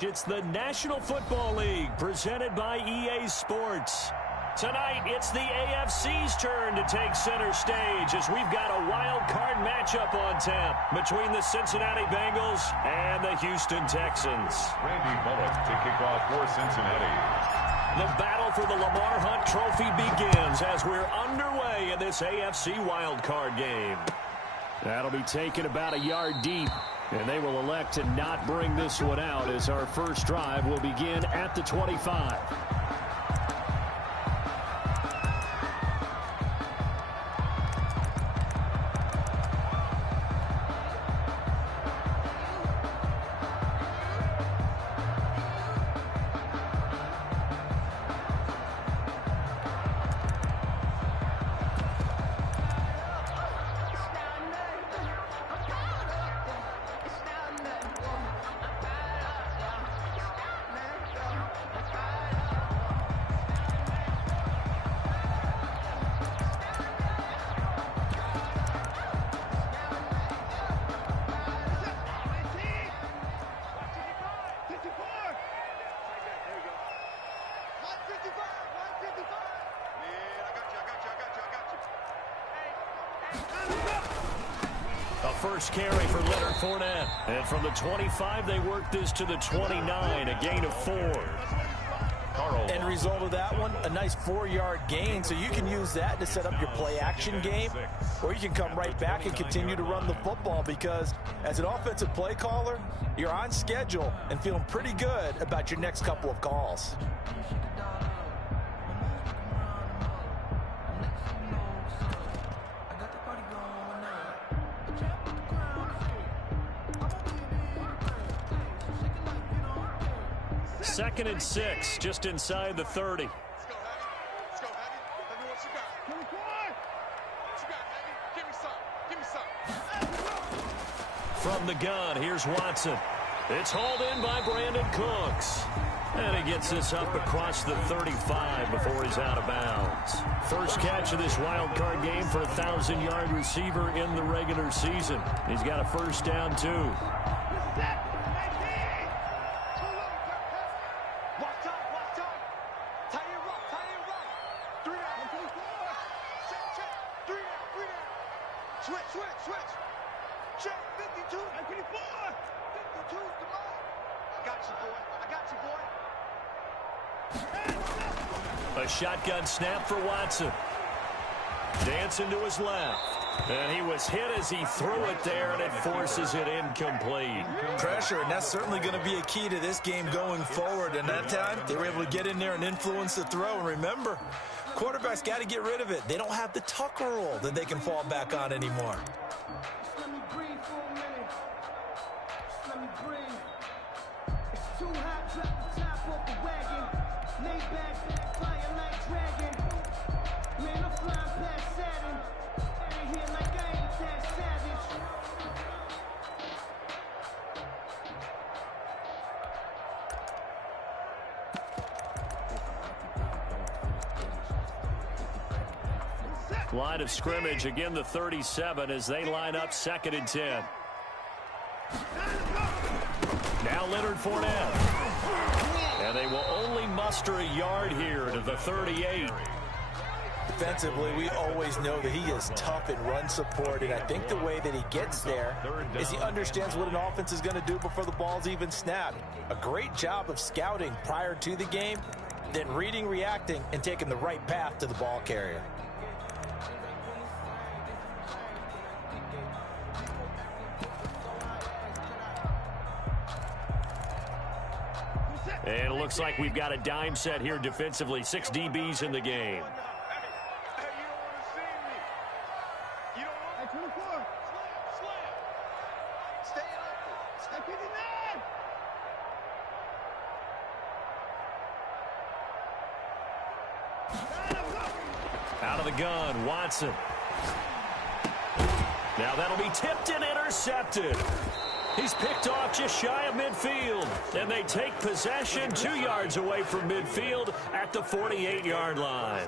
correct. It's the National Football League presented by EA Sports. Tonight, it's the AFC's turn to take center stage as we've got a wild card matchup on tap between the Cincinnati Bengals and the Houston Texans. Randy Bullock to kick off for Cincinnati. The battle for the Lamar Hunt Trophy begins as we're underway in this AFC wildcard game. That'll be taken about a yard deep, and they will elect to not bring this one out as our first drive will begin at the 25. First carry for Leonard Fournette. And from the 25, they work this to the 29, a gain of 4. End result of that one, a nice 4-yard gain, so you can use that to set up your play-action game, or you can come right back and continue to run the football because as an offensive play caller, you're on schedule and feeling pretty good about your next couple of calls. Second and 6, just inside the 30. Let's go, Abby. Tell me what you got. What you got, Abby? Give me some. From the gun, here's Watson. It's hauled in by Brandon Cooks. And he gets this up across the 35 before he's out of bounds. First catch of this wild card game for a 1,000-yard receiver in the regular season. He's got a first down, too. A shotgun snap for Watson. Dancing to his left. And he was hit as he threw it there, and it forces it incomplete. Pressure, and that's certainly going to be a key to this game going forward. And that time, they were able to get in there and influence the throw. And remember, quarterbacks got to get rid of it. They don't have the Tucker rule that they can fall back on anymore. Let me breathe for a minute. Let me breathe. It's too hot, drop the top off the wagon. Lay back, flying like dragon. Man, I'm flying past Saturn. Out of here like I ain't that savage. Line of scrimmage, again the 37 as they line up second and 10. Now Leonard Fournette. And they will only muster a yard here to the 38. Defensively, we always know that he is tough in run support, and I think the way that he gets there is he understands what an offense is going to do before the ball's even snapped. A great job of scouting prior to the game, then reading, reacting, and taking the right path to the ball carrier. And it looks like we've got a dime set here defensively. 6 DBs in the game. Out of the gun, Watson. Now that'll be tipped and intercepted. He's picked off just shy of midfield, and they take possession 2 yards away from midfield at the 48-yard line.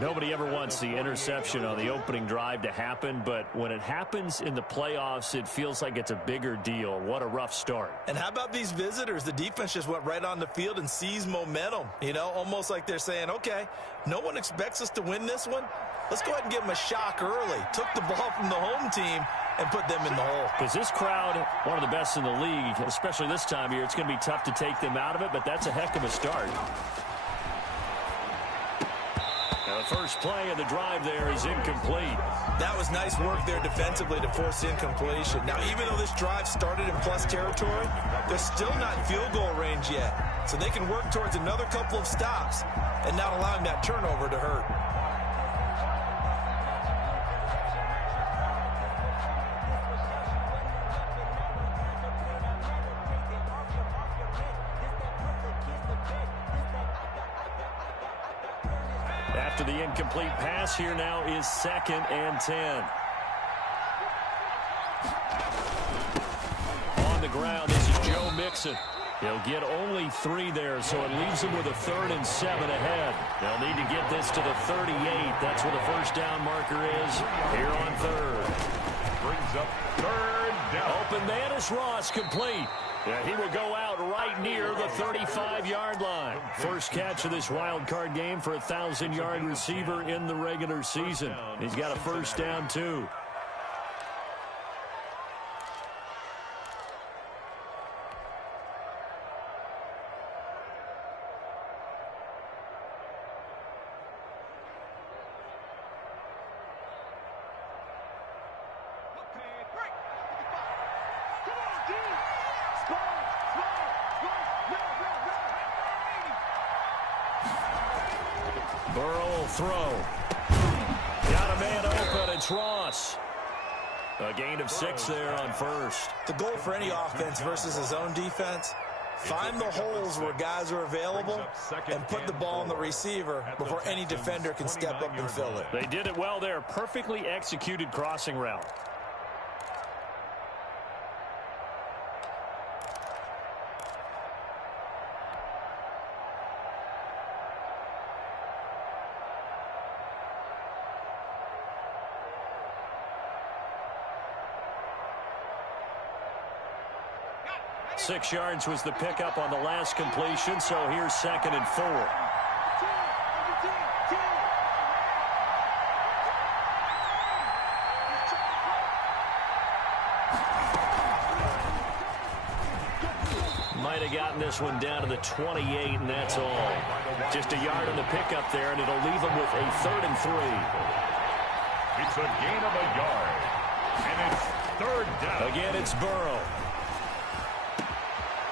Nobody ever wants the interception on the opening drive to happen, but when it happens in the playoffs, it feels like it's a bigger deal. What a rough start. And how about these visitors? The defense just went right on the field and seized momentum, you know, almost like they're saying, okay, no one expects us to win this one. Let's go ahead and give them a shock early. Took the ball from the home team and put them in the hole. Because this crowd, one of the best in the league, especially this time of year, it's going to be tough to take them out of it, but that's a heck of a start. Now the first play of the drive there is incomplete. That was nice work there defensively to force incompletion. Now, even though this drive started in plus territory, they're still not in field goal range yet. So they can work towards another couple of stops and not allowing that turnover to hurt. After the incomplete pass, here now is 2nd and 10. On the ground, this is Joe Mixon. He'll get only 3 there, so it leaves him with a 3rd and 7 ahead. They'll need to get this to the 38. That's where the first down marker is here on 3rd. Brings up 3rd down. Open man is Ross, complete. Yeah, he will go out right near the 35-yard line. First catch of this wild card game for a 1,000-yard receiver in the regular season. He's got a first down, too. Burrow will throw. Got a man open. It's Ross. A gain of 6 there on first. The goal for any offense versus his own defense, find the holes where guys are available and put the ball on the receiver before any defender can step up and fill it. They did it well there. Perfectly executed crossing route. Six yards was the pickup on the last completion, so here's 2nd and 4. Might have gotten this one down to the 28, and that's all. Just a yard on the pickup there, and it'll leave them with a 3rd and 3. It's a gain of a yard, and it's 3rd down. Again, it's Burrow.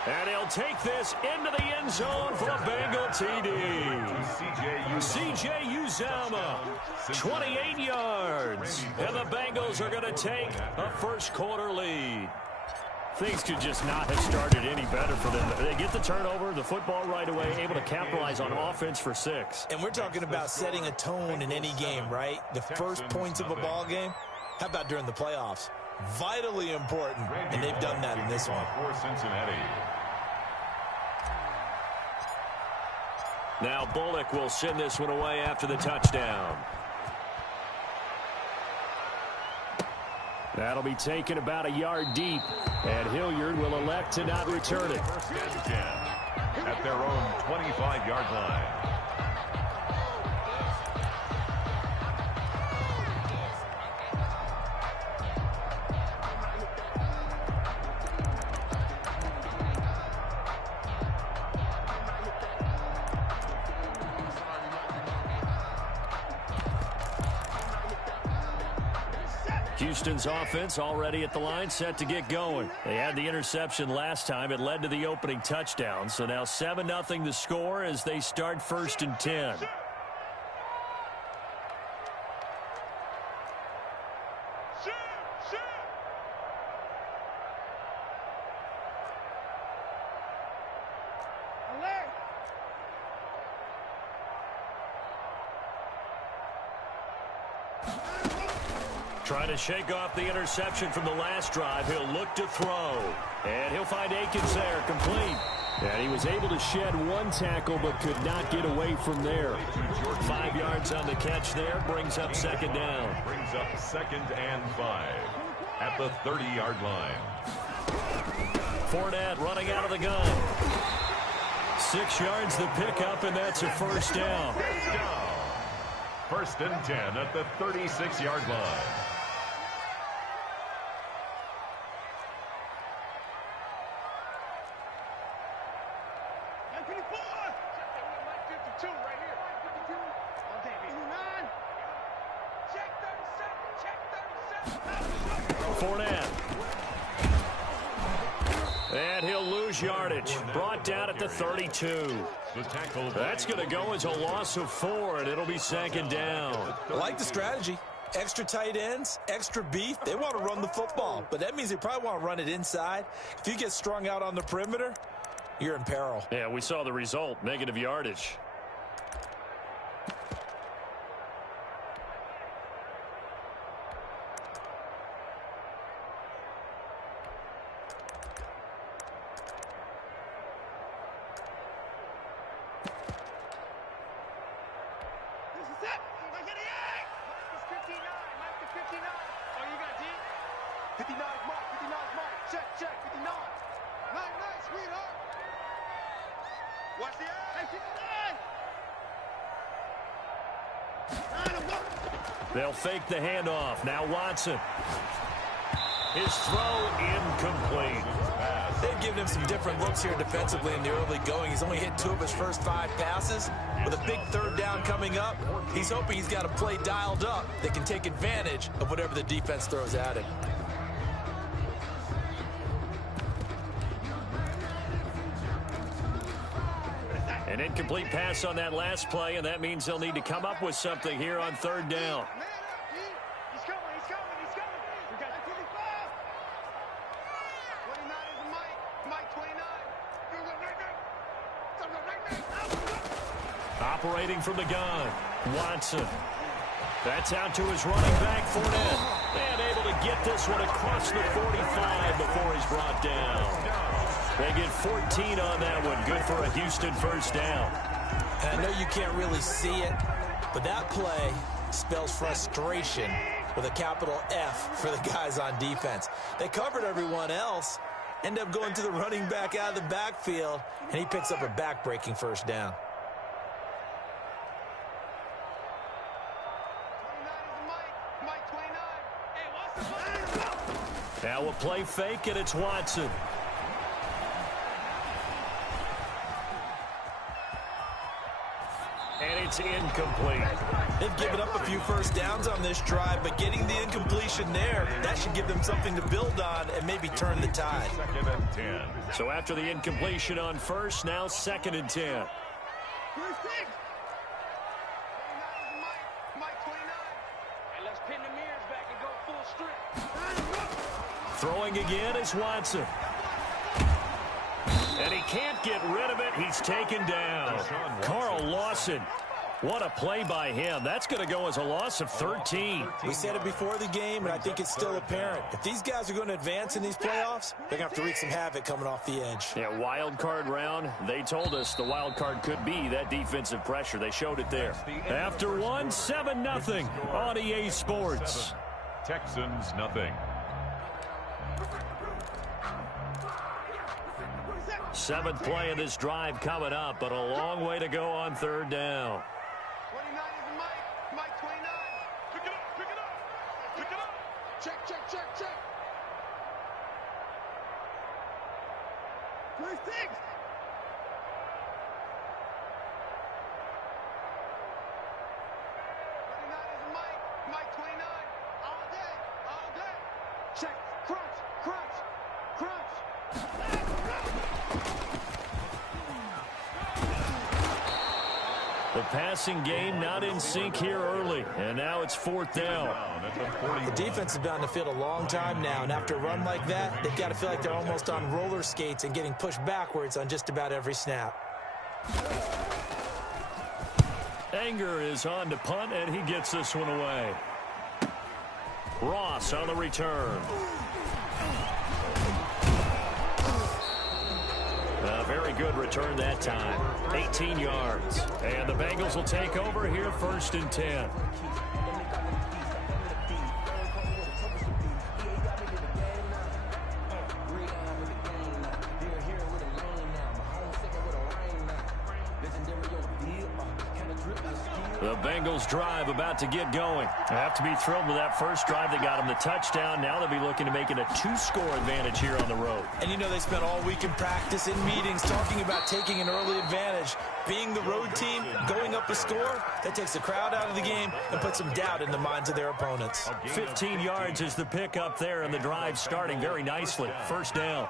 And he'll take this into the end zone for a Bengal TD. C.J. Uzomah, 28 yards. And the Bengals are going to take a first-quarter lead. Things could just not have started any better for them. They get the turnover, the football right away, able to capitalize on offense for 6. And we're talking about setting a tone in any game, right? The first points of a ball game. How about during the playoffs? Vitally important, and they've done that in this one. For Cincinnati. Now Bullock will send this one away after the touchdown. That'll be taken about a yard deep, and Hilliard will elect to not return it. 1st and 10 at their own 25-yard line. Houston's offense already at the line, set to get going. They had the interception last time. It led to the opening touchdown. So now 7-0 the score as they start 1st and 10. Trying to shake off the interception from the last drive. He'll look to throw. And he'll find Akins there, complete. And he was able to shed one tackle but could not get away from there. 5 yards on the catch there, brings up second down. Brings up 2nd and 5 at the 30-yard line. Fournette running out of the gun. 6 yards the pickup, and that's a first down. 1st and 10 at the 36-yard line. Fournette. And he'll lose yardage. Brought down at the 32. That's going to go as a loss of 4, and it'll be 2nd down. I like the strategy. Extra tight ends, extra beef. They want to run the football, but that means they probably want to run it inside. If you get strung out on the perimeter, you're in peril. Yeah, we saw the result, negative yardage. They'll fake the handoff. Now Watson. His throw incomplete. They've given him some different looks here defensively in the early going. He's only hit 2 of his first 5 passes. With a big 3rd down coming up, he's hoping he's got a play dialed up that can take advantage of whatever the defense throws at him. An incomplete pass on that last play, and that means they'll need to come up with something here on 3rd down. He's coming. We got 25. 29 is Mike 29. Operating from the gun, Watson. That's out to his running back, Fournette. And able to get this one across the 45 before he's brought down. They get 14 on that one. Good for a Houston first down. And I know you can't really see it, but that play spells frustration with a capital F for the guys on defense. They covered everyone else, end up going to the running back out of the backfield, and he picks up a back-breaking first down. 29 is Mike 29. Now a play fake, and it's Watson. And it's incomplete. They've given up a few first downs on this drive, but getting the incompletion there, that should give them something to build on and maybe turn the tide. 2nd and 10. So after the incompletion on first, now 2nd and 10. Mike 29. Hey, let's pin the mirrors back and go full strip. Throwing again is Watson. And he can't get rid of it. He's taken down. Carl Lawson. What a play by him. That's going to go as a loss of 13. We said it before the game, and I think it's still apparent. If these guys are going to advance in these playoffs, they're going to have to wreak some havoc coming off the edge. Yeah, wild card round. They told us the wild card could be that defensive pressure. They showed it there. After one, 7-0 on EA Sports. Texans nothing. 7th play of this drive coming up, but a long way to go on 3rd down. 29 is Mike 29. Pick it up. Check. 26. Mike 29. All day. Check. Crunch. The passing game not in sync here early, and now it's 4th down. The defense has been on the field a long time now, and after a run like that, they've got to feel like they're almost on roller skates and getting pushed backwards on just about every snap. Anger is on to punt, and he gets this one away. Ross on the return. A very good return that time. 18 yards. And the Bengals will take over here 1st and 10. The Bengals drive about to get going. They have to be thrilled with that first drive that got them the touchdown. Now they'll be looking to make it a 2-score advantage here on the road. And you know they spent all week in practice, in meetings, talking about taking an early advantage. Being the road team, going up a score, that takes the crowd out of the game and puts some doubt in the minds of their opponents. 15 yards is the pickup there, and the drive starting very nicely. 1st down.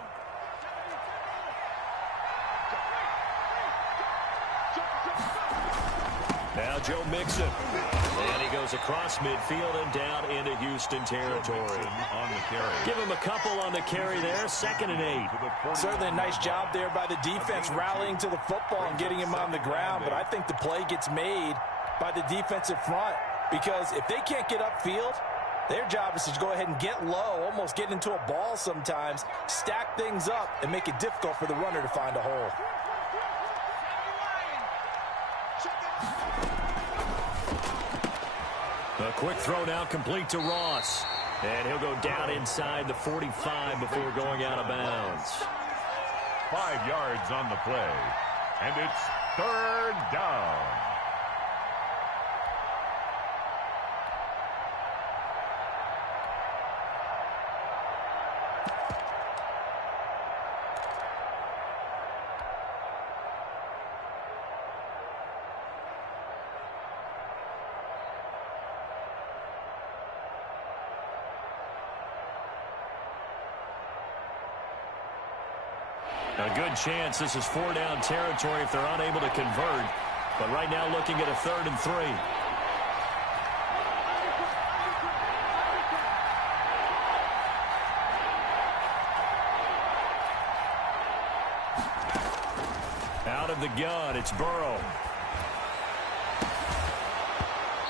Now Joe Mixon. And he goes across midfield and down into Houston territory. On the carry. Give him a couple on the carry there. 2nd and 8. Certainly a nice job there by the defense rallying to the football and getting him on the ground. But I think the play gets made by the defensive front, because if they can't get upfield, their job is to go ahead and get low, almost get into a ball sometimes, stack things up, and make it difficult for the runner to find a hole. A quick throw now complete to Ross. And he'll go down inside the 45 before going out of bounds. 5 yards on the play. And it's 3rd down. A good chance this is 4-down territory if they're unable to convert. But right now looking at a 3rd and 3. Out of the gun, it's Burrow.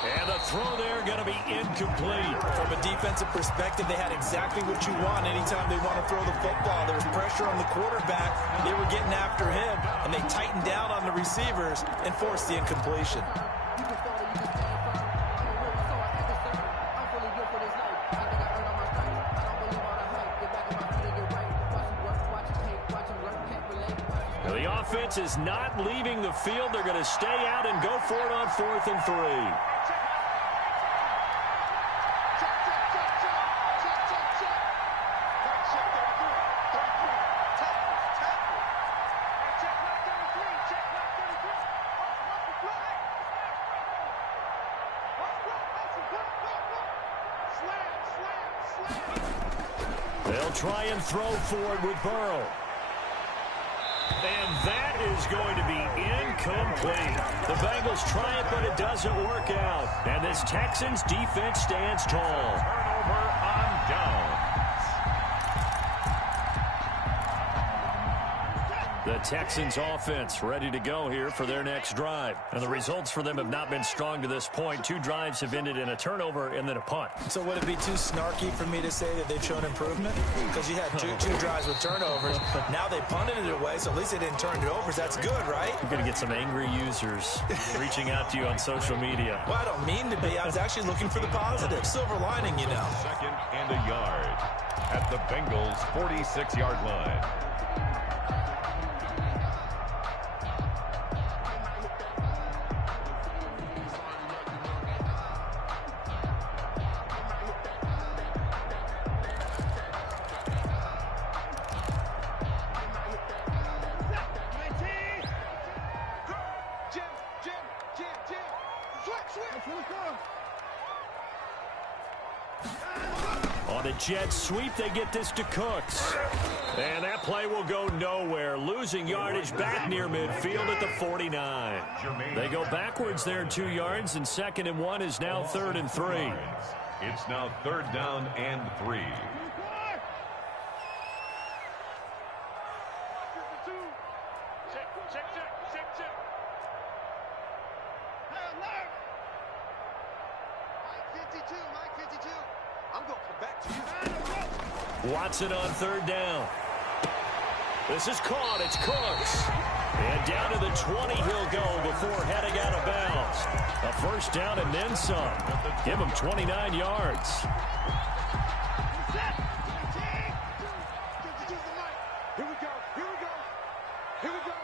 And the throw there going to be incomplete. From a defensive perspective, they had exactly what you want anytime they want to throw the football. There was pressure on the quarterback. They were getting after him, and they tightened down on the receivers and forced the incompletion. The offense is not leaving the field. They're going to stay out and go for it on 4th and 3. They'll try and throw forward with Burrow. And that is going to be incomplete. The Bengals try it, but it doesn't work out. And this Texans defense stands tall. Turnover on downs. The Texans offense ready to go here for their next drive. And the results for them have not been strong to this point. 2 drives have ended in a turnover and then a punt. So would it be too snarky for me to say that they've shown improvement? Because you had two drives with turnovers. Now they punted it away, so at least they didn't turn it over. That's good, right? You're going to get some angry users reaching out to you on social media. Well, I don't mean to be. I was actually looking for the positive. Silver lining, you know. 2nd and a yard at the Bengals' 46-yard line. On a jet sweep, they get this to Cooks. And that play will go nowhere. Losing yardage back near midfield at the 49. They go backwards there 2 yards, and 2nd and 1 is now 3rd and 3. It's now 3rd down and 3. Mike 52. I'm going to come back to you. Watson on third down. This is caught. It's Cooks. And down to the 20 he'll go before heading out of bounds. A first down and then some. Give him 29 yards. Here we go. Here we go. Here we go.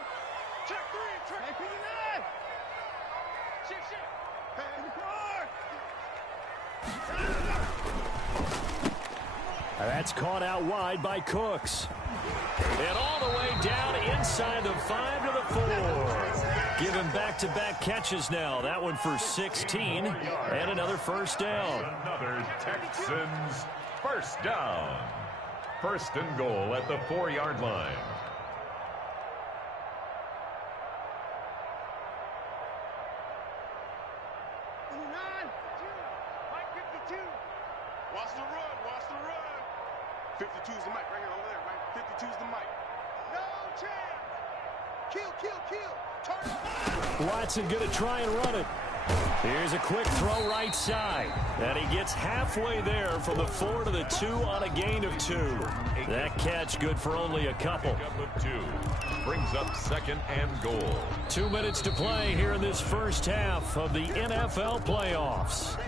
Check three. Check 59. Shift. Hey, in the car. That's caught out wide by Cooks. And all the way down inside the 5 to the 4. Give him back-to-back catches now. That one for 16 and another first down. Another Texans first down. First and goal at the 4-yard line. Watch the run. Watch the run. 52's the mic right here over there, right? 52's the mic. No chance. Kill. Turn up. Watson going to try and run it. Here's a quick throw right side. And he gets halfway there from the 4 to the 2 on a gain of 2. That catch good for only a couple. Of 2. Brings up second and goal. 2 minutes to play here in this first half of the NFL playoffs.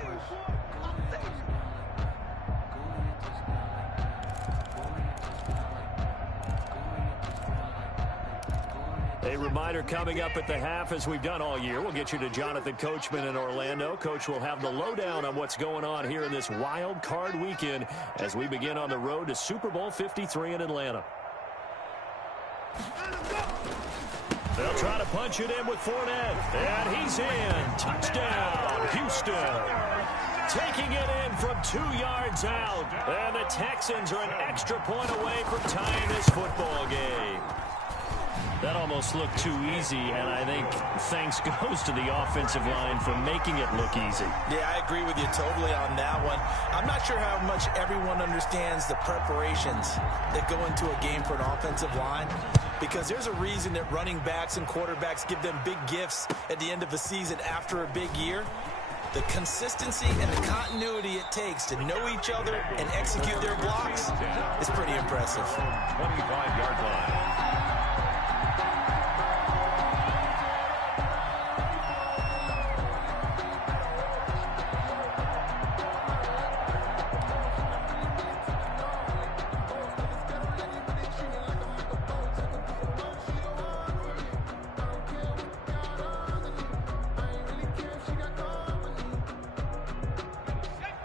A reminder coming up at the half, as we've done all year. We'll get you to Jonathan Coachman in Orlando. Coach will have the lowdown on what's going on here in this wild card weekend as we begin on the road to Super Bowl 53 in Atlanta. They'll try to punch it in with Fournette. And he's in. Touchdown, Houston. Taking it in from 2 yards out. And the Texans are an extra point away from tying this football game. That almost looked too easy, and I think thanks goes to the offensive line for making it look easy. Yeah, I agree with you totally on that one. I'm not sure how much everyone understands the preparations that go into a game for an offensive line, because there's a reason that running backs and quarterbacks give them big gifts at the end of the season after a big year. The consistency and the continuity it takes to know each other and execute their blocks is pretty impressive. 25-yard line.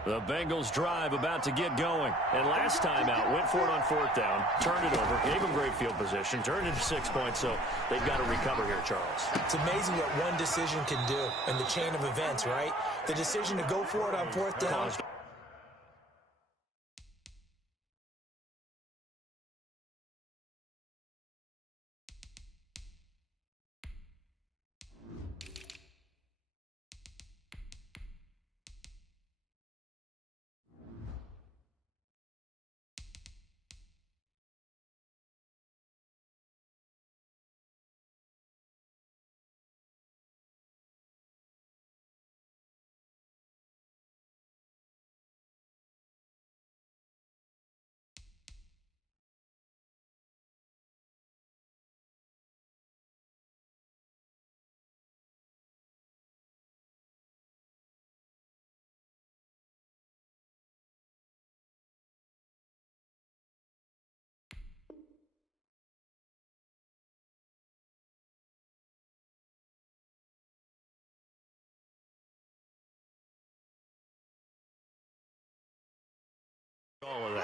The Bengals drive about to get going. And last time out, went for it on 4th down, turned it over, gave them great field position, turned it to 6 points, so they've got to recover here, Charles. It's amazing what one decision can do in the chain of events, right? The decision to go for it on 4th down.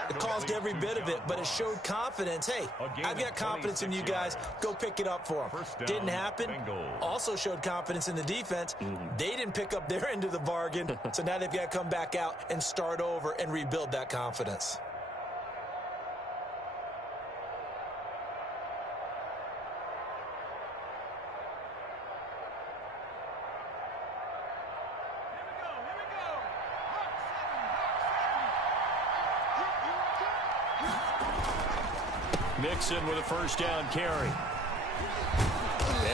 It caused every bit of it, but it showed confidence. Hey, I've got confidence in you guys. Go pick it up for them. Didn't happen. Also showed confidence in the defense. They didn't pick up their end of the bargain, so now they've got to come back out and start over and rebuild that confidence. Mixon with a first down carry.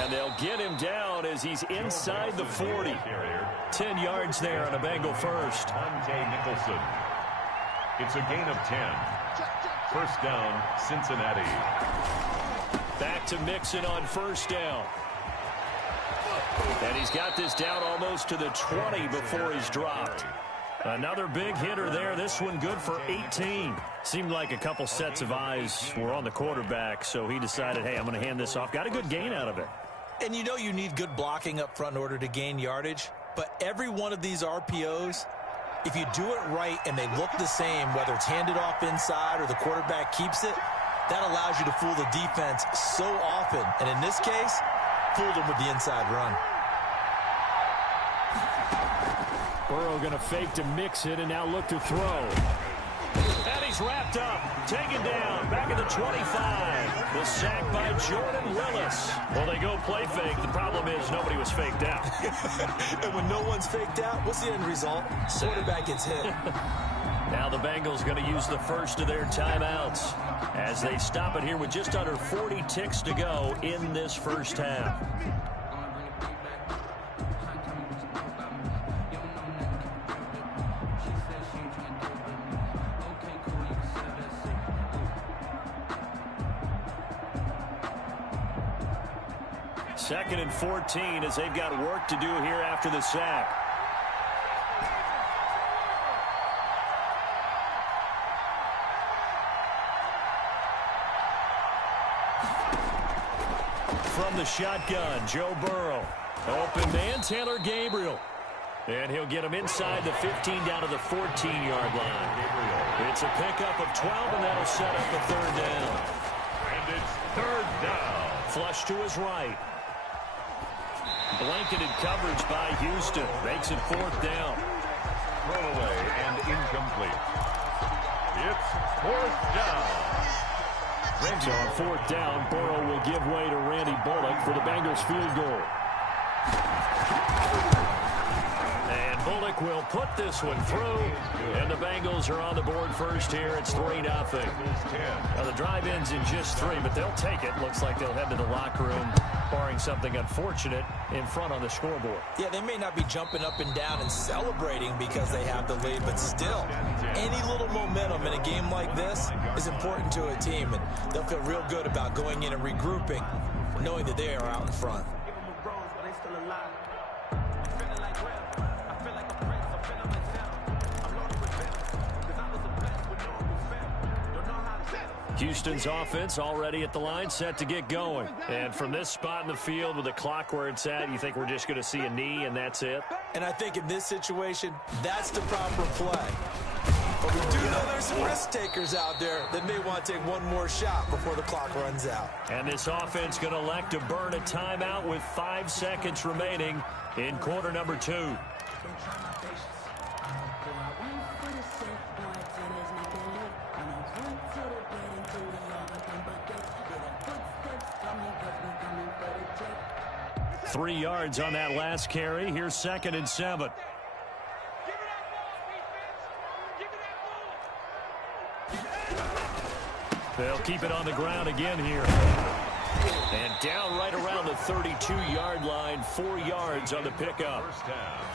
And they'll get him down as he's inside the 40. 10 yards there on a Bengal first. Nicholson. It's a gain of 10. First down, Cincinnati. Back to Mixon on first down. And he's got this down almost to the 20 before he's dropped. Another big hitter there. This one good for 18. Seemed like a couple sets of eyes were on the quarterback, so he decided, hey, I'm going to hand this off. Got a good gain out of it. And you know you need good blocking up front in order to gain yardage, but every one of these RPOs, if you do it right and they look the same, whether it's handed off inside or the quarterback keeps it, that allows you to fool the defense so often. And in this case, fooled them with the inside run. Burrow going to fake to mix it and now look to throw. And he's wrapped up, taken down, back at the 25. The sack by Jordan Willis. Well, they go play fake. The problem is nobody was faked out. And when no one's faked out, what's the end result? Quarterback gets hit. Now the Bengals going to use the first of their timeouts as they stop it here with just under 40 ticks to go in this first half. Second and 14 as they've got work to do here after the sack. From the shotgun, Joe Burrow. Open man, Taylor Gabriel. And he'll get him inside the 15 down to the 14-yard line. It's a pickup of 12, and that'll set up a third down. And it's third down. Flush to his right. Blanketed coverage by Houston. Makes it fourth down. Throwaway and incomplete. It's fourth down. So on fourth down, Burrow will give way to Randy Bullock for the Bengals field goal. And Bullock will put this one through. And the Bengals are on the board first here. It's 3-0. Now the drive ends in just 3, but they'll take it. Looks like they'll head to the locker room, barring something unfortunate in front on the scoreboard. Yeah, they may not be jumping up and down and celebrating because they have the lead, but still, any little momentum in a game like this is important to a team, and they'll feel real good about going in and regrouping, knowing that they are out in front. Houston's offense already at the line, set to get going. And from this spot in the field with the clock where it's at, you think we're just going to see a knee and that's it? And I think in this situation, that's the proper play. But we do know there's some risk takers out there that may want to take one more shot before the clock runs out. And this offense going to elect to burn a timeout with 5 seconds remaining in quarter number 2. Three yards on that last carry. Here's 2nd and 7. They'll keep it on the ground again here. And down right around the 32-yard line, 4 yards on the pickup.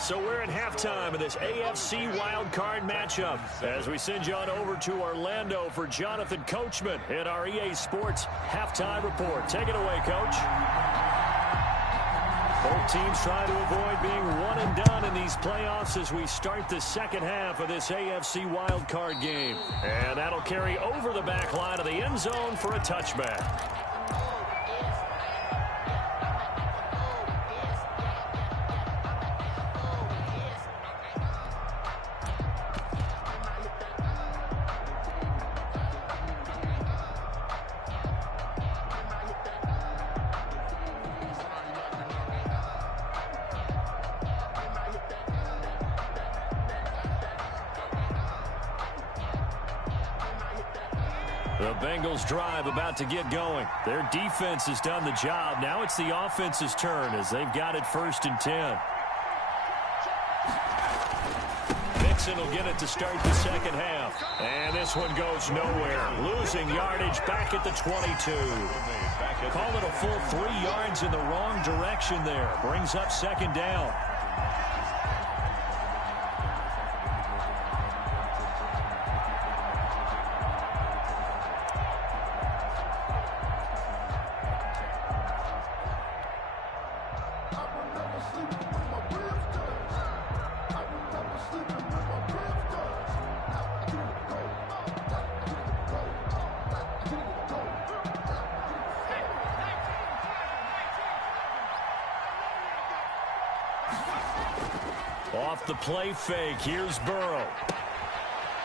So we're at halftime of this AFC Wildcard matchup as we send you on over to Orlando for Jonathan Coachman in our EA Sports Halftime Report. Take it away, Coach. Both teams trying to avoid being one and done in these playoffs as we start the second half of this AFC wildcard game. And that'll carry over the back line of the end zone for a touchback. The Bengals drive about to get going. Their defense has done the job. Now it's the offense's turn as they've got it 1st and 10. Mixon will get it to start the second half. And this one goes nowhere. Losing yardage back at the 22. Call it a full 3 yards in the wrong direction there. Brings up 2nd down. Off the play fake, here's Burrow.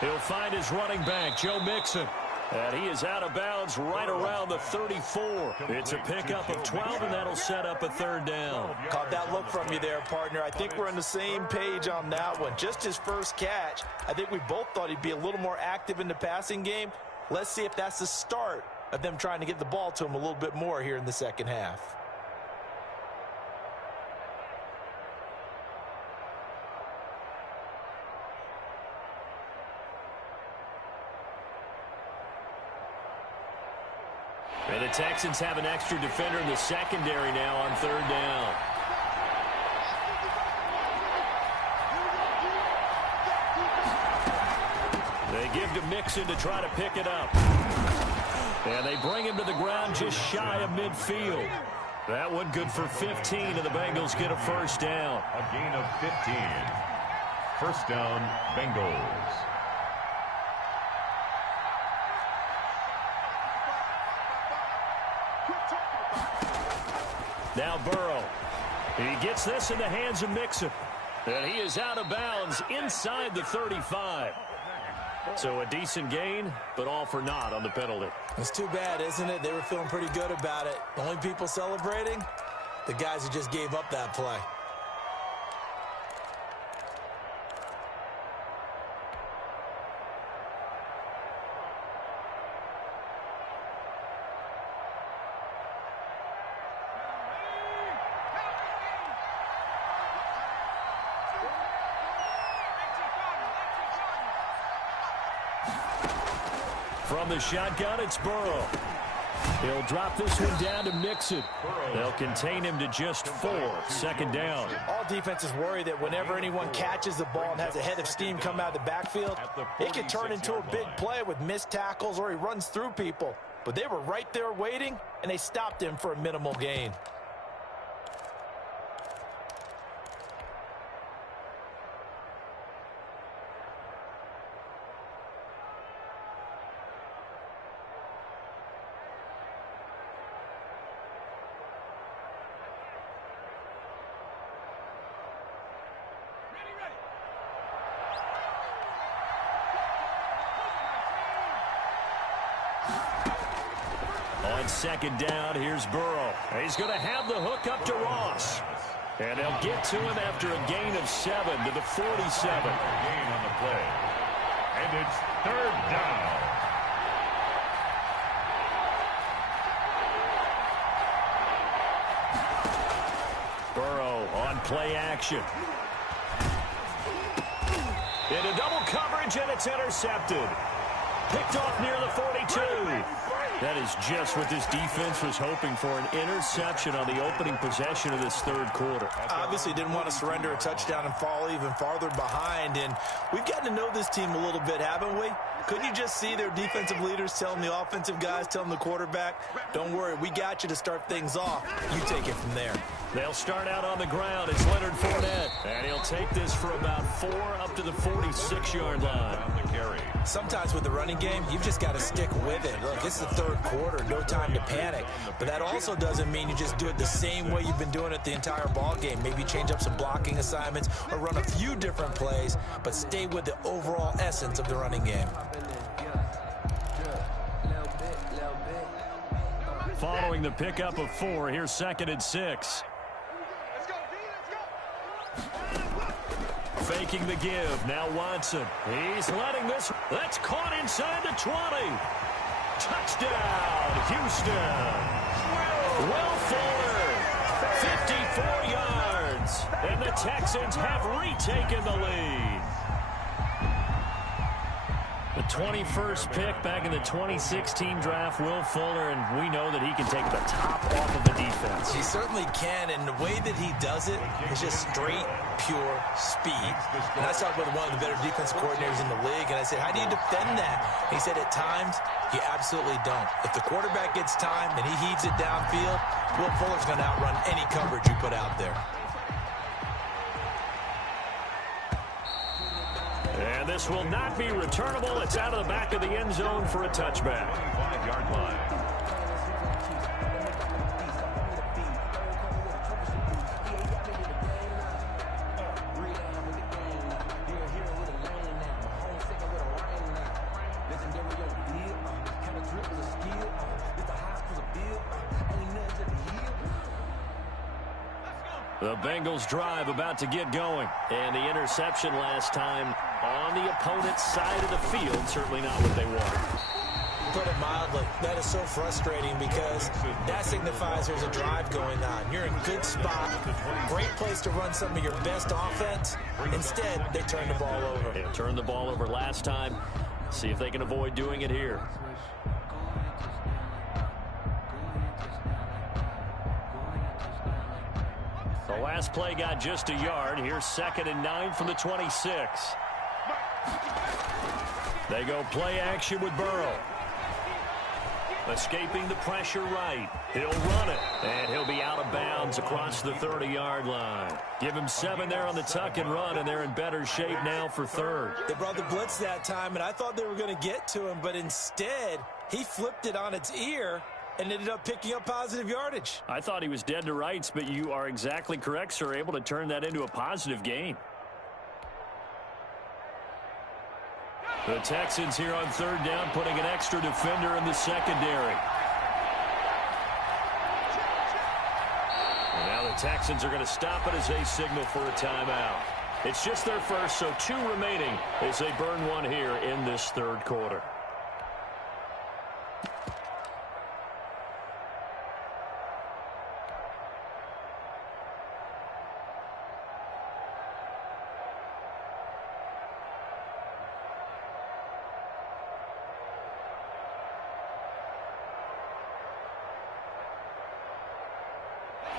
He'll find his running back, Joe Mixon. And he is out of bounds right around the 34. It's a pickup of 12, and that'll set up a third down. Caught that look from you there, partner. I think we're on the same page on that one. Just his first catch. I think we both thought he'd be a little more active in the passing game. Let's see if that's the start of them trying to get the ball to him a little bit more here in the second half. And the Texans have an extra defender in the secondary now on third down. They give to Mixon to try to pick it up. And they bring him to the ground just shy of midfield. That one good for 15, and the Bengals get a first down. A gain of 15. First down, Bengals. Now Burrow. He gets this in the hands of Mixon. And he is out of bounds inside the 35. So a decent gain, but all for naught on the penalty. It's too bad, isn't it? They were feeling pretty good about it. The only people celebrating, the guys who just gave up that play. From the shotgun, it's Burrow. He'll drop this one down to Mixon. They'll contain him to just 4. Second down. All defenses worry that whenever anyone catches the ball and has a head of steam come out of the backfield, it can turn into a big play with missed tackles or he runs through people. But they were right there waiting, and they stopped him for a minimal gain. On second down, here's Burrow. He's going to have the hook up to Ross. And they'll get to him after a gain of 7 to the 47. Gain on the play. And it's third down. Burrow on play action. Into double coverage, and it's intercepted. Picked off near the 42. That is just what this defense was hoping for, an interception on the opening possession of this third quarter. Obviously didn't want to surrender a touchdown and fall even farther behind, and we've gotten to know this team a little bit, haven't we? Couldn't you just see their defensive leaders telling the offensive guys, telling the quarterback, don't worry, we got you to start things off. You take it from there. They'll start out on the ground. It's Leonard Fournette, and he'll take this for about 4 up to the 46-yard line. Sometimes with the running game, you've just got to stick with it. Look, it's the third quarter, no time to panic. But that also doesn't mean you just do it the same way you've been doing it the entire ball game. Maybe change up some blocking assignments or run a few different plays, but stay with the overall essence of the running game. Following the pickup of 4, here's 2nd and 6. Faking the give. Now Watson. He's letting this. That's caught inside the 20. Touchdown, Houston. Will Fuller. 54 yards. And the Texans have retaken the lead. The 21st pick back in the 2016 draft, Will Fuller, and we know that he can take the top off of the defense. He certainly can, and the way that he does it is just straight, pure speed. And I talked with one of the better defense coordinators in the league, and I said, how do you defend that? And he said, at times, you absolutely don't. If the quarterback gets time and he heaves it downfield, Will Fuller's going to outrun any coverage you put out there. And this will not be returnable. It's out of the back of the end zone for a touchback. 25-yard line. The Bengals drive about to get going. And the interception last time on the opponent's side of the field. Certainly not what they wanted. Put it mildly, that is so frustrating because that signifies there's a drive going on. You're in a good spot, great place to run some of your best offense. Instead, they turn the ball over. They turned the ball over last time. See if they can avoid doing it here. The last play got just a yard. Here's 2nd and 9 from the 26. They go play action with Burrow. Escaping the pressure right. He'll run it, and he'll be out of bounds across the 30-yard line. Give him 7 there on the tuck and run, and they're in better shape now for 3rd. They brought the blitz that time, and I thought they were going to get to him, but instead, he flipped it on its ear and ended up picking up positive yardage. I thought he was dead to rights, but you are exactly correct, sir, able to turn that into a positive gain. The Texans here on 3rd down, putting an extra defender in the secondary. And now the Texans are going to stop it as they signal for a timeout. It's just their first, so 2 remaining as they burn 1 here in this 3rd quarter.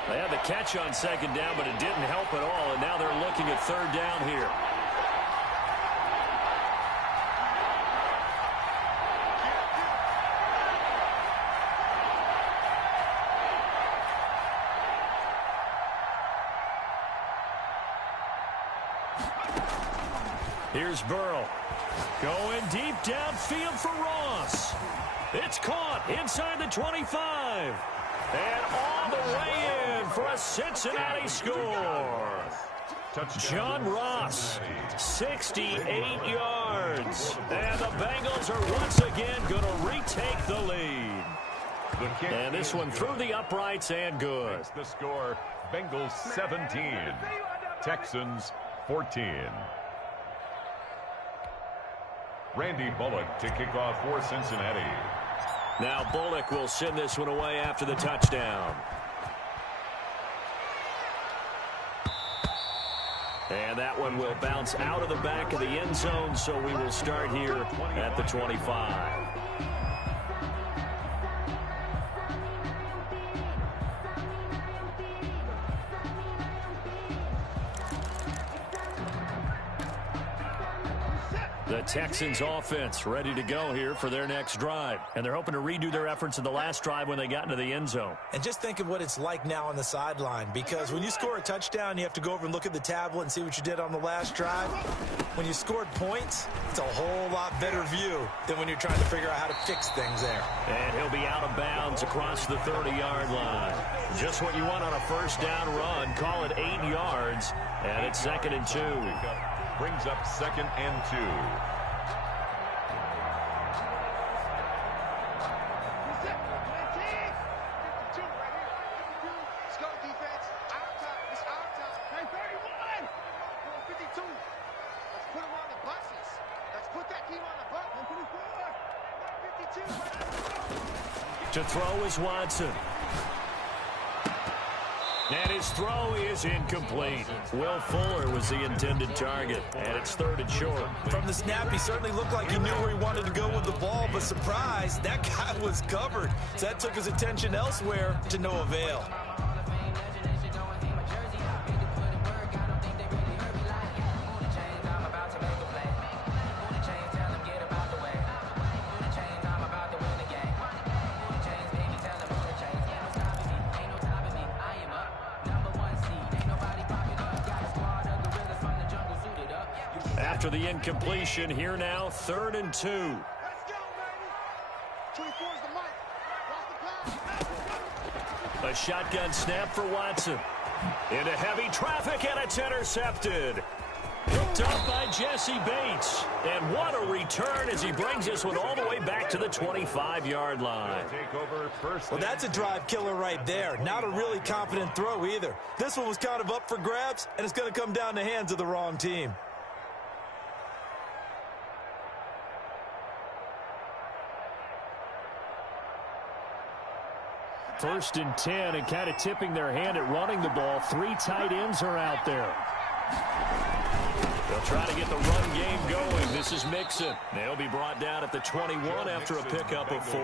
They had the catch on 2nd down, but it didn't help at all, and now they're looking at 3rd down here. Here's Burrow. Going deep downfield for Ross. It's caught inside the 25. And all the way in for a Cincinnati score. John Ross, 68 yards. And the Bengals are once again going to retake the lead. And this one through the uprights and good. The score, Bengals 17, Texans 14. Randy Bullock to kick off for Cincinnati. Now Bullock will send this one away after the touchdown. And that one will bounce out of the back of the end zone, so we will start here at the 25. The Texans offense ready to go here for their next drive. And they're hoping to redo their efforts in the last drive when they got into the end zone. And just think of what it's like now on the sideline, because when you score a touchdown, you have to go over and look at the tablet and see what you did on the last drive. When you scored points, it's a whole lot better view than when you're trying to figure out how to fix things there. And he'll be out of bounds across the 30-yard line. Just what you want on a first down run. Call it 8 yards. And it's 2nd and 2. Brings up 2nd and 2. To throw is Watson. And his throw is incomplete. Will Fuller was the intended target, and it's 3rd and short. From the snap, he certainly looked like he knew where he wanted to go with the ball, but surprise, that guy was covered. So that took his attention elsewhere to no avail. After the incompletion, here now, 3rd and 2. Let's go, baby. 24's the mic. Watch the pass. A shotgun snap for Watson. Into heavy traffic, and it's intercepted. Picked up by Jesse Bates. And what a return as he brings this one all the way back to the 25-yard line. Well, that's a drive killer right there. Not a really confident throw either. This one was kind of up for grabs, and it's going to come down the hands of the wrong team. First and 10, and kind of tipping their hand at running the ball. 3 tight ends are out there. They'll try to get the run game going. This is Mixon. They'll be brought down at the 21 after a pickup of 4.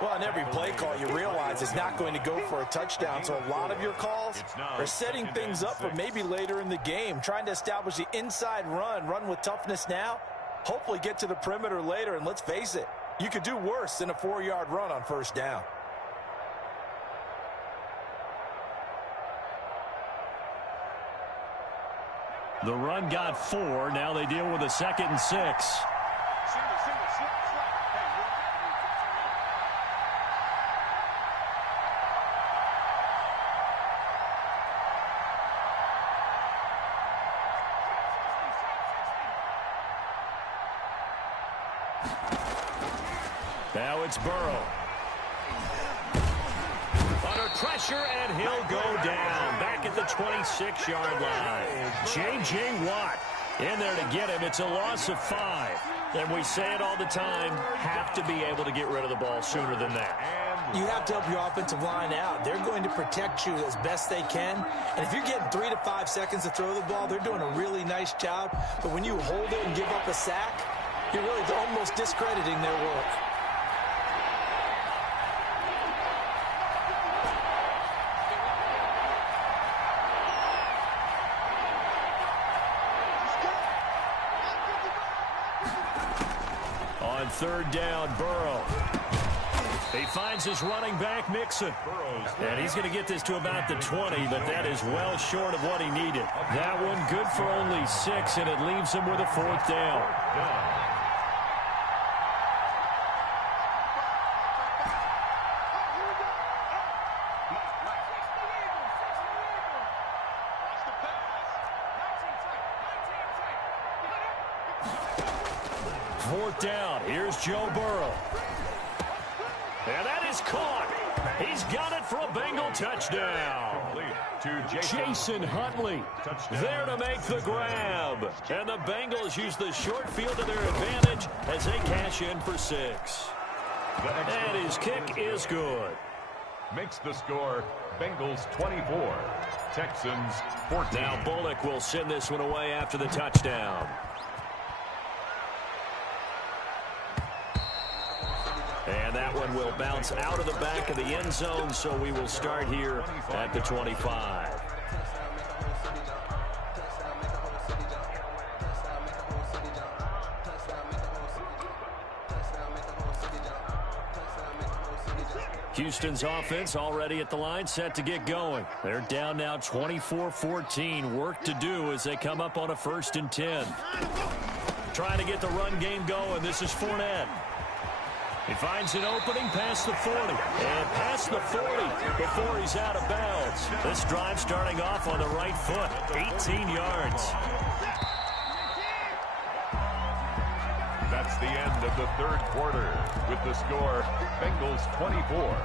Well, on every play call, you realize it's not going to go for a touchdown, so a lot of your calls are setting things up for maybe later in the game, trying to establish the inside run with toughness now, hopefully get to the perimeter later, and let's face it, you could do worse than a 4-yard run on first down. The run got 4. Now they deal with a 2nd and 6. Now it's Burrow. Under pressure, and he'll go down. Back at the 26-yard line. J.J. Watt in there to get him. It's a loss of 5. And we say it all the time, have to be able to get rid of the ball sooner than that. You have to help your offensive line out. They're going to protect you as best they can. And if you're getting 3 to 5 seconds to throw the ball, they're doing a really nice job. But when you hold it and give up a sack, you're really almost discrediting their work. On 3rd down, Burrow. He finds his running back, Mixon. And he's going to get this to about the 20, but that is well short of what he needed. That one good for only 6, and it leaves him with a 4th down. Fourth down. Here's Joe Burrow. And that is caught. He's got it for a Bengal touchdown. Jason Huntley there to make the grab. And the Bengals use the short field to their advantage as they cash in for 6. And his kick is good. Makes the score Bengals 24, Texans 14. Now Bullock will send this one away after the touchdown. And that one will bounce out of the back of the end zone, so we will start here at the 25. Houston's offense already at the line, set to get going. They're down now 24-14. Work to do as they come up on a 1st and 10. Trying to get the run game going. This is Fournette. He finds an opening past the 40. And past the 40 before he's out of bounds. This drive starting off on the right foot. 18 yards. That's the end of the 3rd quarter. With the score, Bengals 24,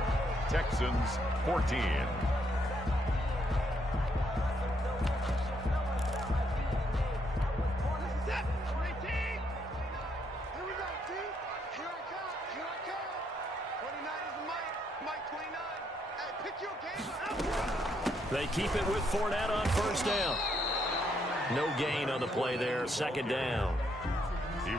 Texans 14. They keep it with Fournette on 1st down. No gain on the play there. 2nd down.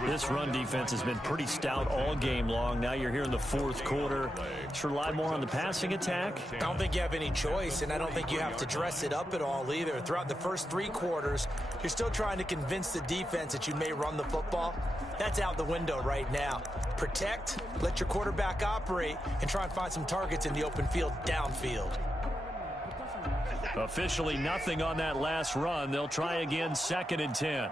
This run defense has been pretty stout all game long. Now you're here in the 4th quarter. Just rely more on the passing attack. I don't think you have any choice, and I don't think you have to dress it up at all either. Throughout the first 3 quarters, you're still trying to convince the defense that you may run the football. That's out the window right now. Protect, let your quarterback operate, and try and find some targets in the open field downfield. Officially nothing on that last run. They'll try again 2nd and 10.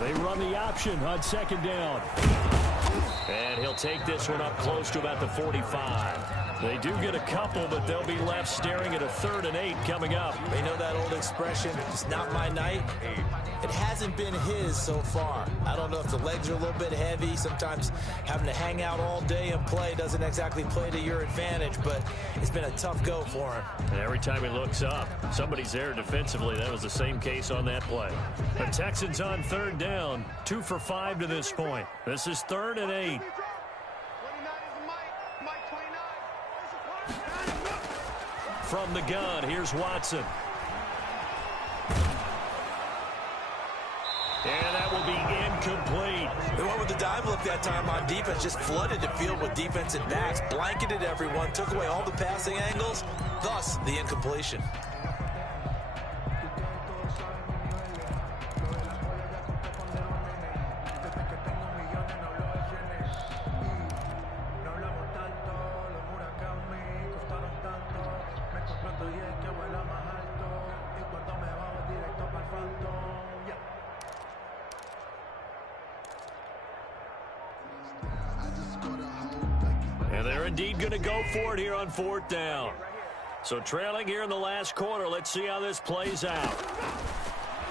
They run the option on 2nd down. And he'll take this one up close to about the 45. They do get a couple, but they'll be left staring at a 3rd and 8 coming up. They know that old expression, it's not my night. It hasn't been his so far. I don't know if the legs are a little bit heavy. Sometimes having to hang out all day and play doesn't exactly play to your advantage, but it's been a tough go for him. And every time he looks up, somebody's there defensively. That was the same case on that play. The Texans on 3rd down, 2 for 5 to this point. This is 3rd and 8. From the gun, here's Watson. And that will be incomplete. They went with the dive look that time on defense, just flooded the field with defensive backs, blanketed everyone, took away all the passing angles, thus the incompletion. And they're indeed going to go for it here on 4th down. So trailing here in the last quarter, let's see how this plays out.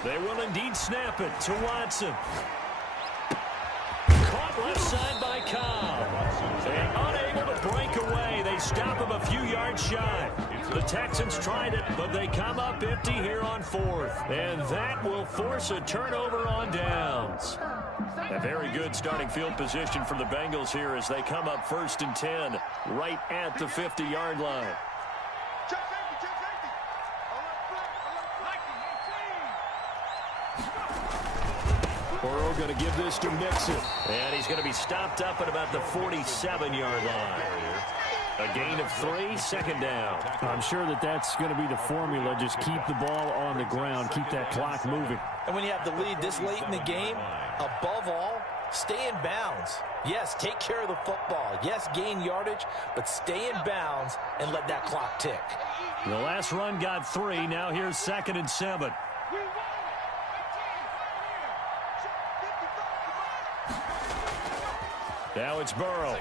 They will indeed snap it to Watson. Caught left side by Cobb. And unable to break away. They stop him a few yards shy. The Texans tried it, but they come up empty here on 4th. And that will force a turnover on downs. A very good starting field position for the Bengals here as they come up 1st and 10 right at the 50-yard line. Burrow going to give this to Mixon. And he's going to be stopped up at about the 47-yard line. A gain of 3, 2nd down. I'm sure that's going to be the formula. Just keep the ball on the ground. Keep that clock moving. And when you have the lead this late in the game, above all, stay in bounds. Yes, take care of the football. Yes, gain yardage, but stay in bounds and let that clock tick. The last run got 3. Now here's 2nd and 7. Now it's Burrow.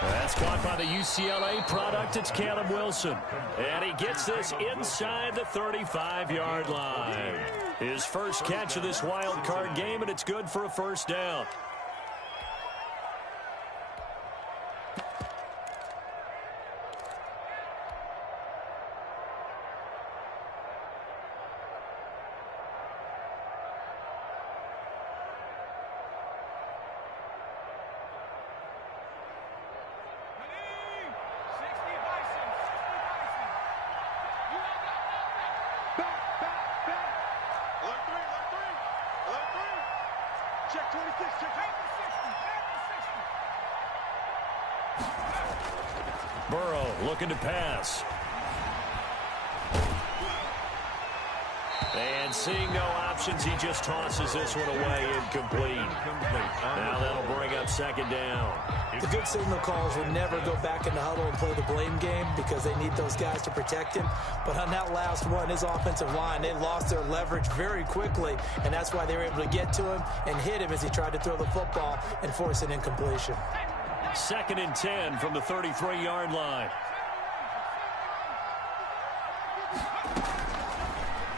That's caught by the UCLA product. It's Caleb Wilson. And he gets this inside the 35-yard line. His first catch of this wild card game, and it's good for a 1st down. Check 26, check 60. Burrow looking to pass. And seeing no options, he just tosses this one away, incomplete. Now that'll bring up 2nd down. The good signal callers will never go back in the huddle and play the blame game because they need those guys to protect him. But on that last one, his offensive line, they lost their leverage very quickly, and that's why they were able to get to him and hit him as he tried to throw the football and force an incompletion. 2nd and 10 from the 33-yard line.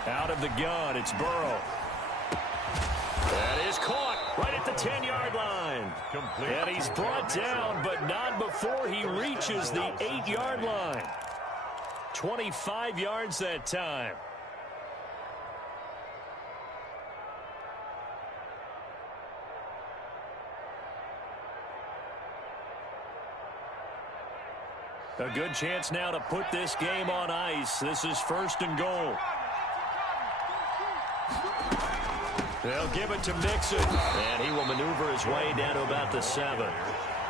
Out of the gun, it's Burrow. That is caught right at the 10-yard line. And he's brought down, but not before he reaches the 8-yard line. 25 yards that time. A good chance now to put this game on ice. This is 1st and goal. They'll give it to Mixon, and he will maneuver his way down to about the 7.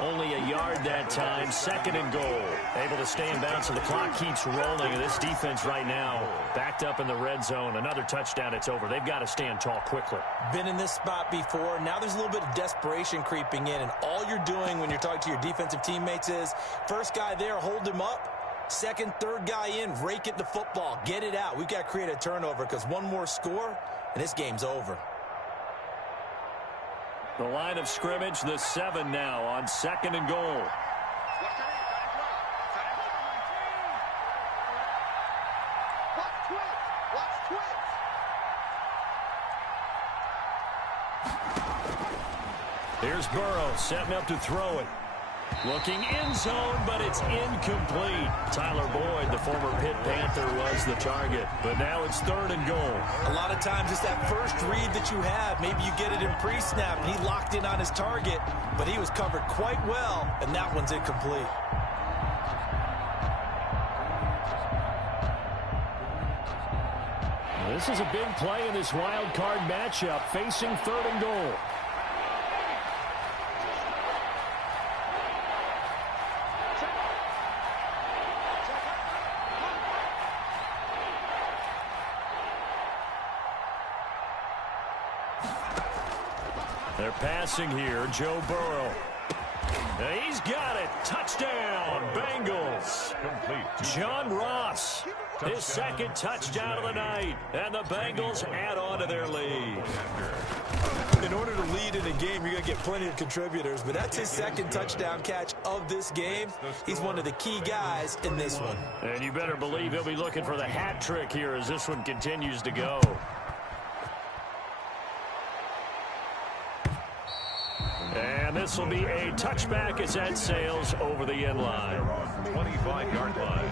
Only a yard that time, 2nd and goal. Able to stay in bounds, so the clock keeps rolling, and this defense right now backed up in the red zone. Another touchdown, it's over. They've got to stand tall quickly. Been in this spot before. Now there's a little bit of desperation creeping in, and all you're doing when you're talking to your defensive teammates is, first guy there, hold him up. 2nd, 3rd guy in, rake it the football. Get it out. We've got to create a turnover because one more score, and this game's over. The line of scrimmage, the 7 now on 2nd and goal. Here's Burrow setting up to throw it. Looking end zone, but it's incomplete. Tyler Boyd, the former Pitt Panther, was the target. But now it's 3rd and goal. A lot of times it's that first read that you have. Maybe you get it in pre-snap, and he locked in on his target, but he was covered quite well, and that one's incomplete. This is a big play in this wild card matchup, facing 3rd and goal. They're passing here, Joe Burrow. He's got it. Touchdown, Bengals. John Ross, his 2nd touchdown of the night. And the Bengals add on to their lead. In order to lead in a game, you're going to get plenty of contributors, but that's his 2nd touchdown catch of this game. He's one of the key guys in this one. And you better believe he'll be looking for the hat trick here as this one continues to go. And this will be a touchback as that sails over the end line. 25-yard line.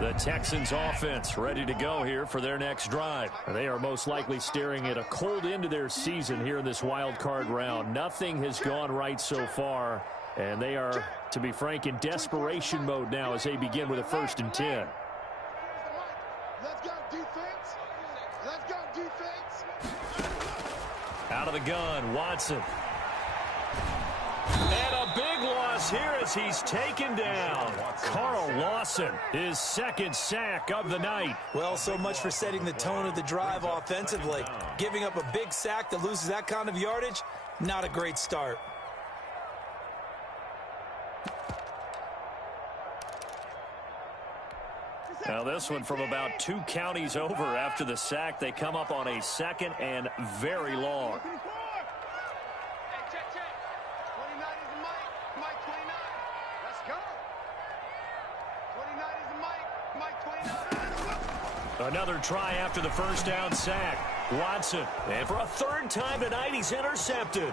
The Texans offense ready to go here for their next drive. They are most likely staring at a cold end to their season here in this wild card round. Nothing has gone right so far, and they are, to be frank, in desperation mode now as they begin with a 1st and 10. Let's go defense. Let's go defense. Out of the gun, Watson. And a big loss here as he's taken down. Carl Lawson, his 2nd sack of the night. Well, so much for setting the tone of the drive offensively. Giving up a big sack that loses that kind of yardage, not a great start. Now this one from about 2 counties over after the sack. They come up on a 2nd and very long. Another try after the 1st down sack. Watson, and for a 3rd time tonight, he's intercepted.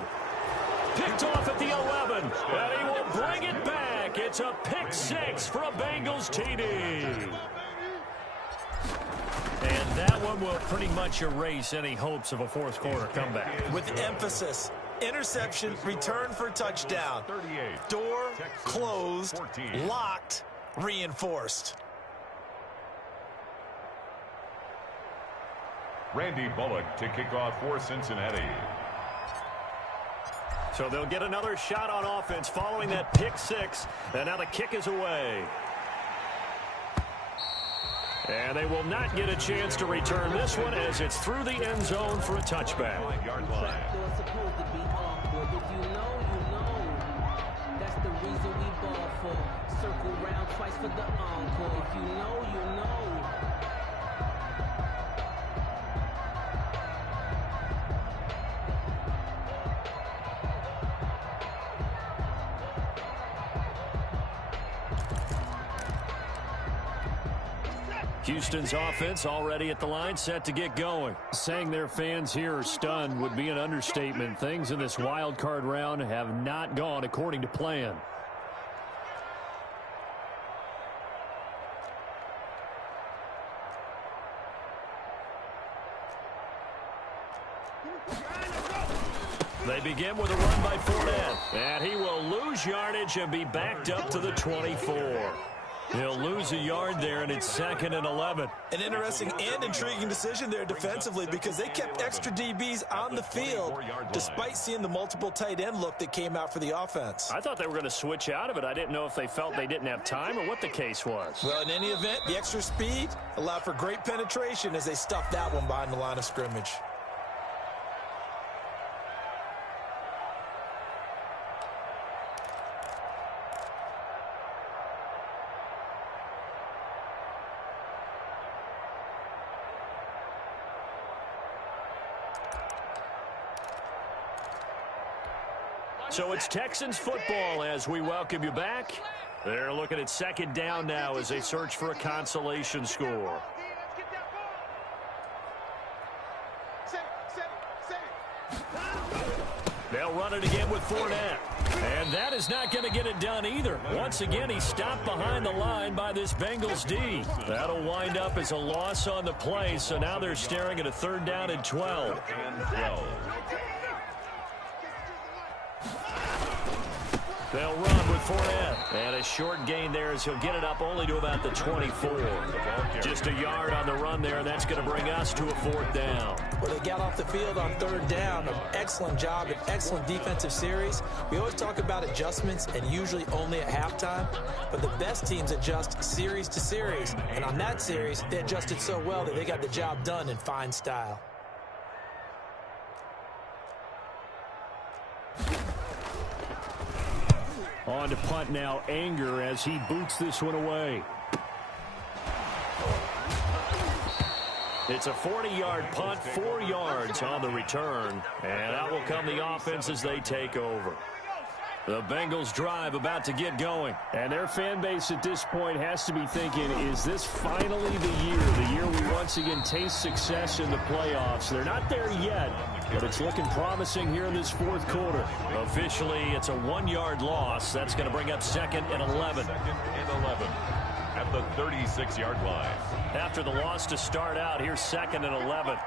Picked off at the 11, and he will bring it back. It's a pick 6 for a Bengals TD. And that one will pretty much erase any hopes of a 4th quarter comeback. With emphasis, interception, return for touchdown. Door closed, locked, reinforced. Randy Bullock to kick off for Cincinnati. So they'll get another shot on offense following that pick 6. And now the kick is away. And they will not get a chance to return this one as it's through the end zone for a touchback. That's the reason we ball for. Circle round twice for the encore. If you know, you know. Houston's offense already at the line, set to get going. Saying their fans here are stunned would be an understatement. Things in this wild card round have not gone according to plan. They begin with a run by Fournette, and he will lose yardage and be backed up to the 24. He'll lose a yard there, and it's 2nd and 11. An interesting and intriguing decision there defensively because they kept extra DBs on the field despite seeing the multiple tight end look that came out for the offense. I thought they were going to switch out of it. I didn't know if they felt they didn't have time or what the case was. Well, in any event, the extra speed allowed for great penetration as they stuffed that one behind the line of scrimmage. So it's Texans football as we welcome you back. They're looking at second down now as they search for a consolation score. They'll run it again with Fournette. And that is not going to get it done either. Once again, he's stopped behind the line by this Bengals D. That'll wind up as a loss on the play, so now they're staring at a 3rd down and 12. They'll run with Fournette. And a short gain there as he'll get it up only to about the 24. Just a yard on the run there, and that's going to bring us to a 4th down. Well, they got off the field on 3rd down. An excellent job, an excellent defensive series. We always talk about adjustments and usually only at halftime. But the best teams adjust series to series. And on that series, they adjusted so well that they got the job done in fine style. On to punt now, Anger, as he boots this one away. It's a 40-yard punt, 4 yards on the return. And out will come the offense as they take over. The Bengals drive about to get going. And their fan base at this point has to be thinking, is this finally the year we once again taste success in the playoffs? They're not there yet, but it's looking promising here in this 4th quarter. Officially, it's a 1-yard loss. That's going to bring up 2nd and 11. 2nd and 11 at the 36-yard line. After the loss to start out, here's 2nd and 11.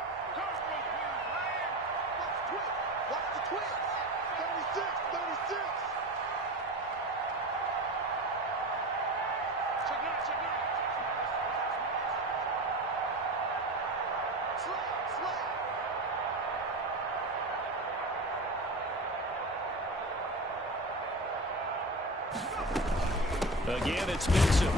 Again, it's Mixon.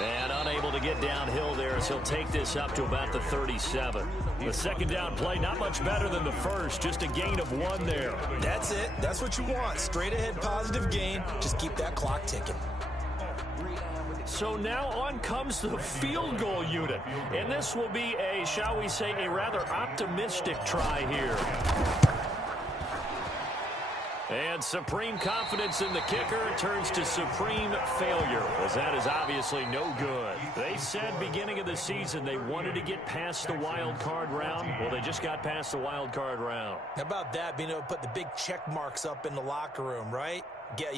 And unable to get downhill there as he'll take this up to about the 37. The 2nd down play, not much better than the first. Just a gain of 1 there. That's it. That's what you want. Straight ahead positive gain. Just keep that clock ticking. So now on comes the field goal unit. And this will be a, shall we say, a rather optimistic try here. And supreme confidence in the kicker turns to supreme failure, as that is obviously no good. They said beginning of the season they wanted to get past the wild card round. Well, they just got past the wild card round. How about that, being able to put the big check marks up in the locker room, right? Get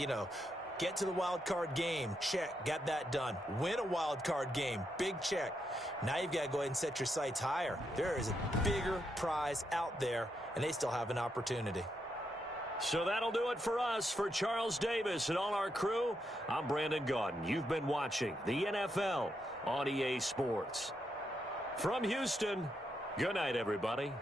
to the wild card game, check, got that done. Win a wild card game, big check. Now you've got to go ahead and set your sights higher. There is a bigger prize out there, and they still have an opportunity. So that'll do it for us. For Charles Davis and all our crew, I'm Brandon Gaudin. You've been watching the NFL on EA Sports. From Houston, good night, everybody.